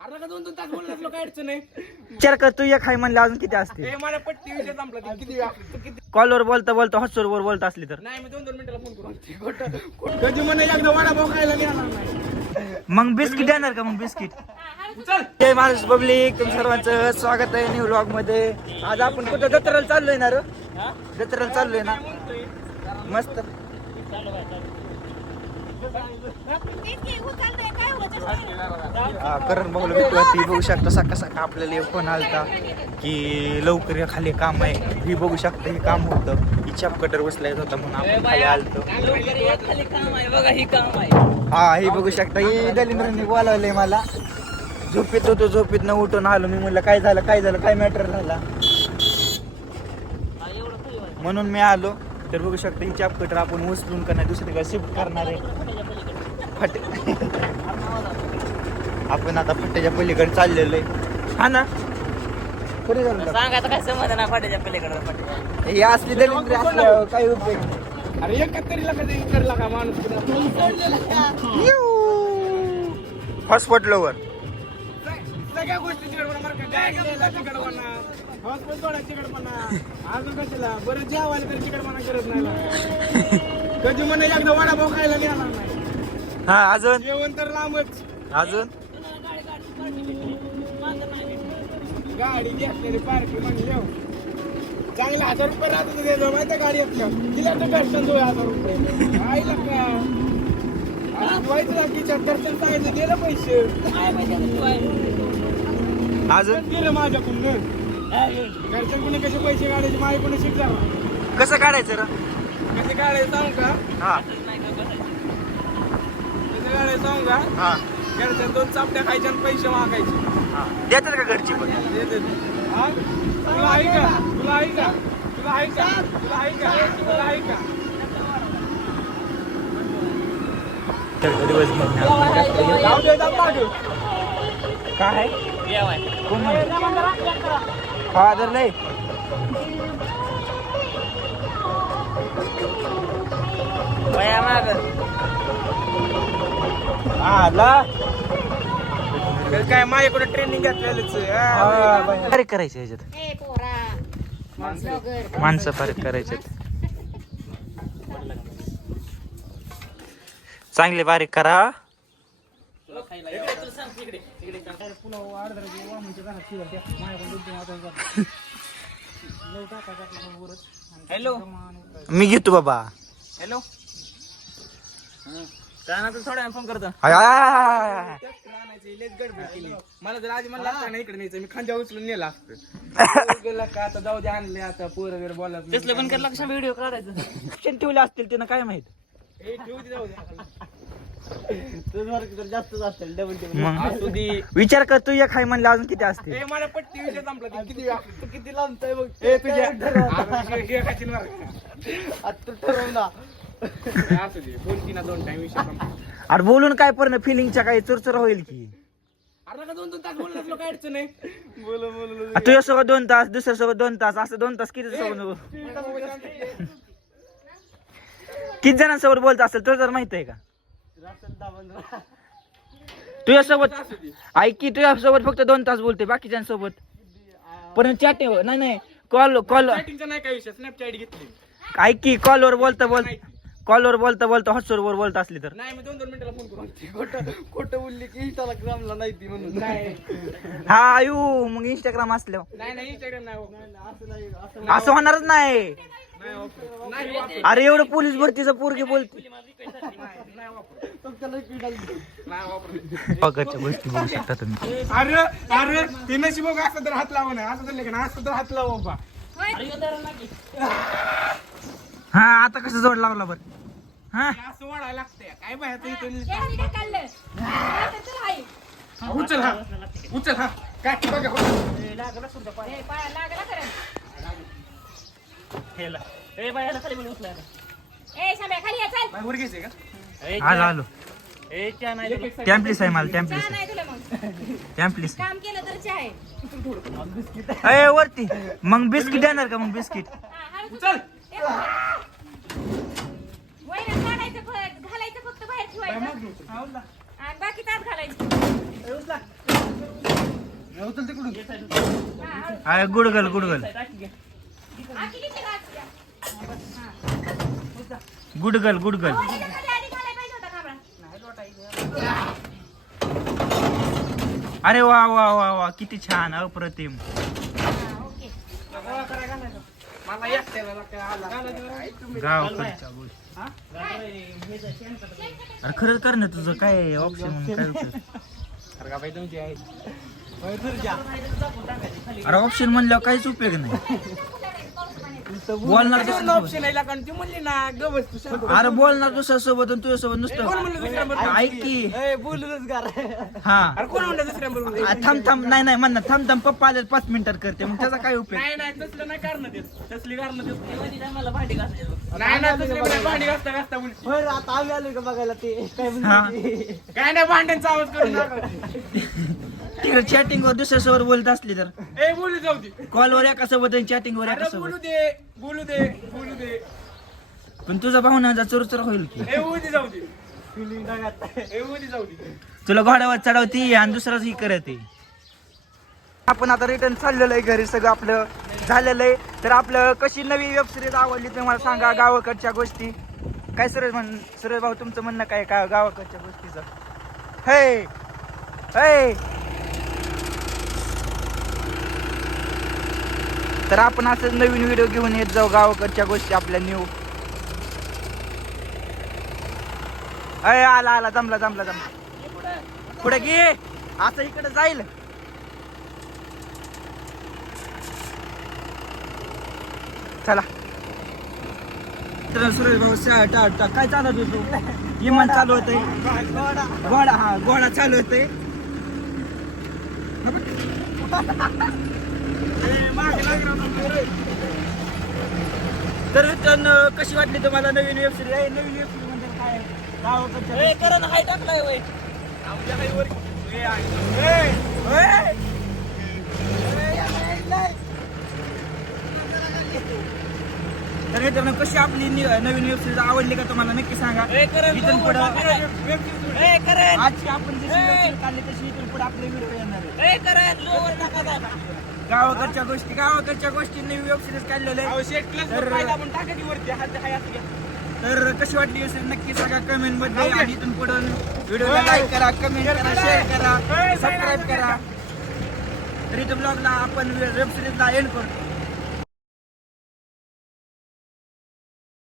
अरे का दोन दोन तास बोलला तुला काय अडचण आहे? विचार कर तू एक हाय म्हणले अजून किती असते हे मला पट्टी विषय संपला ते. किती वेळा- किती कॉलवर बोलता बोलता हॉटस्पॉटवर बोलत असली तर. नाही मी दोन दोन मिनिटाला फोन करून आणते. खोटं खोटं. कधी म्हणे एकदा वडापाव खायला गेला नाही. मग बिस्किट येणार का मग बिस्किट? चल. जय महाराज पब्लिक तुम सर्वांचं स्वागत आहे न्यू व्लॉगमध्ये. आज आपण कुठं जत्रेला चाललोय ना रे? जत्रेला चाललोय ना? मस्त. हा, करण भाऊला ती बघू शकता सका सका आपल्याला एक फोन आलता की लवकर या खाली काम आहे. ही बघू शकता हे काम होतं. ही कटर बसलायच होता म्हणून आपण खाली आलतो. हा हे बघू शकता. हे दलिंद्रांनी बोलावलंय मला. झोपेत होतो झोपेत न उठून आलो. मी म्हणलं काय झालं काय झालं काय मॅटर झाला? म्हणून मी आलो. तर बघू शकता ही चाप कटर आपण उचलून करणार दुसरीकडे शिफ्ट करणार आहे. फट. आपण आता फट्ट्याच्या पलीकडे चाललेलो आहे. हा ना? खरं झालं का? सांग आता काय समज ना फाट्याच्या पलीकडे हे असली असल्यावर काय उपयोग अरे एक तरी ते करला का माणूस हॉटस्पॉट लवर सगळ्या गोष्टी अजून कशाला? बरं जेवायला तरी चिकडपणा करत नाही. कधी म्हणे एकदा वडापाव खायला गेला नाही. हा अजून? जेवण तर लांबच. अजून? गाडी घेतलेली पार्टी म्हणले हो. चांगले हजार रुपये राहत होते त्याचं माहिती गाडी घेतलं तिला तर दर्शन दोन हजार रुपये. आईला का? व्हायचं दर्शन सांगितलं दिलं पैसे. अजून? दिलं माझ्याकडून. घरच्या कोणी कसे पैसे काढायचे कसं काढायचं रे? कसे काढायचे सांगू का? हा. काढायचे सांगू का? हा. घरच्या दोन चापट्या खायच्या आणि पैसे मागायचे. हा. देतात का घरची पण? देते ते. हा? तुला आहे का? तुला आहे का? तुला आहे का? तुला आहे का? तुला आहे का? दिवस जाऊ दे जाऊ मागं. काय? कोण फादर लय वया माग. आला. काय माझ्याकडे ट्रेनिंग घेतलेलंच. हा. फारक करायचे ह्याच्यात. ए पोरा. ब्लॉगर माणसं फारक करायचे. चांगले बारीक करा. हॅलो मी घेतो बाबा. हॅलो काय तर थोड्या फोन करतो. आय, आय, आय, आय. ट्रॅक्टर आणायची, लयच गडबड केली. मला जर आधी म्हणलं असतं ना इकडे न्यायचं मी खांद्या उचलून नेला असतं. गेला का आता जाऊ दे आणले आता पोरं वगैरे बोला तसलं पण कशा व्हिडिओ काढायचं. ठेवले असतील तिनं काय माहीत? ए, ठेवू दे, जाऊ दे. मग? असू दे. विचार कर तू एक हाय म्हणले अजून किती असते ए, मला पट्टी विषय संपला ते किती तू किती लांबतोय बघ. ए तुझ्या आता. बरं. असू दे बोल की ना दोन टाइम विषय संपला. अरे बोलून काय पण फिलिंगच्या काही चुरचुर होईल की. अरे दोन दोन तास काय अडचण बोल बोल आ, तुझ्यासोबत दोन तास दुसऱ्यासोबत दोन तास असं दोन तास किती सोबत किती जणांसोबत बोलत असेल तुला तर माहीत आहे का? तुझ्यासोबत ऐक की तुझ्यासोबत फक्त दोन तास बोलते बाकीच्यांसोबत पण चॅट नाही नाही कॉल कॉल चॅटिंगचा नाही काय विषय स्नॅपचॅट घेतली. ऐक की कॉलवर बोलता बोलता कॉलवर बोलता बोलता हॉटस्पॉटवर बोलत असली तर. नाही मी दोन दोन मिनिटाला फोन करून आणते. खोटं खोटं बोलली की इंस्टाग्रामला नाही ती म्हणून. नाही. हा आयु मग इंस्टाग्राम असल्यावर. नाही नाही इंस्टाग्राम नाही वापरत. असं होणारच नाही. वापरत. अरे एवढं पोलीस भरतीचं पोरगी बोलते. नाही वापरत. नाही वापरत. बघाच्या गोष्टी बघू शकता तुम्ही. अरे अरे ते नशीब बघ असं तर हात लावा नाही असं तर असं तर हात लावा बाबा हा आता कसं जोड लावला बर? हा? हे असं वाढायला लागतंय. काय बाहेर इथून काढलं? उचल हा. उचल हा. काय बघा बघा. पाया. लागला खरं. ए बायाला खाली म्हणून उचला ए शाम्या खाली ये, चल. बाय, वर घ्यायचंय का? आलो टॅम्पलीस आहे मला टॅम्पलीस नाही तुला मग. टॅम्पलीस काम केलं तर चहा आहे. अय वरती. मग बिस्किट येणार का? मग बिस्किट. हा, हळद उचल ए, वैरण काढायचं फ- घालायचं फक्त बाहेर ठेवायचं आणि बाकी तात घालायचं अरे गुडगल गुडगल? गुडगल गुडगल. अरे वा वा वा वा किती छान अप्रतिम हा, ओके. मला एकट्याला लागतं आला. गावाकडच्या गोष्टी अरे खरंच कर ना तुझं काय ऑप्शन काय होतं अरे ऑप्शन म्हणल्यावर काहीच उपयोग नाही. बोलणार दुसऱ्या ऑप्शन आहे कारण ती म्हणली ना गवस तू शांत. अरे बोलणार दुसऱ्या सोबत आणि तुझ्या सोबत कोण नुसतं म्हणलं दुसऱ्या ऐक की. बोलूनच हा. अरे कोण म्हणलं दुसऱ्या बरोबर आ, थांब थांब. नाही नाही म्हणणार थांब थांब. पप्पा आले पाच मिनिटात करते. मग त्याचा काय उपयोग? नाही नाही तसलं नाही कारण देत. तसली कारण देत भांडी घासायचं? नाही नाही तसली बरं भांडी घासता घासता बोलते आता आम्ही आलो का बघायला ते? काय हा. काय नाही भांड्यांचा आवाज करून नका. तिकडे चॅटिंग वर दुसऱ्या सोबत बोलत असली तर. ए बोलू जाऊ दे. कॉलवर एका सोबत आणि चॅटिंग वर एका अरे बोलू सोबत दे. बोलू दे बोलू दे. पण तुझा भावना चुरचुर होईल की. ए उदी जाऊ दे. ए उदी जाऊ दे. तुला घोड्यावर चढवती आणि दुसराच ही करते. आपण आता रिटर्न चाललेलं आहे घरी सगळं आपलं झालेलं आहे. तर आपलं कशी नवी वेब सिरीज आवडली ते मला सांगा गावाकडच्या गोष्टी. काय सुरेश म्हण सुरेश भाऊ तुमचं म्हणणं काय का गावाकडच्या गोष्टीचं? हे हे. तर आपण असं नवीन व्हिडिओ घेऊन येत जाऊ गावाकडच्या गोष्टी आपल्या न्यू अय आला आला जमला जमला जमला. पुढे घे. असं इकडे जाईल. चला. तर सुरेश भाऊ सा- काय चालत होतो विमान चालू होतंय. घोडा हा घोडा चालू होतंय. तर कशी वाटली तुम्हाला नवीन वेब सिरीज नवीन वेब सिरीज म्हणजे काय? गावाकडच्या ए, करण हाय टाकलाय वय. तर मित्रांनो कशी आपली नवीन वेब सिरीज आवडली का तुम्हाला? नक्की सांगा. इथून पुढे आजची आपण जशी काढली तशी इथून पुढे आपले व्हिडिओ येणार आहे गावाकडच्या गोष्टी गावाकडच्या गोष्टी नवी वेब सिरीज काढलेले क्लास तर- कशी वाटली सिरीज नक्की सांगा कमेंटमध्ये आणि इथून पुढे व्हिडिओला लाईक करा कमेंट करा शेअर करा सबस्क्राईब करा. तर ब्लॉगला आपण वेब सिरीजला एंड करतो.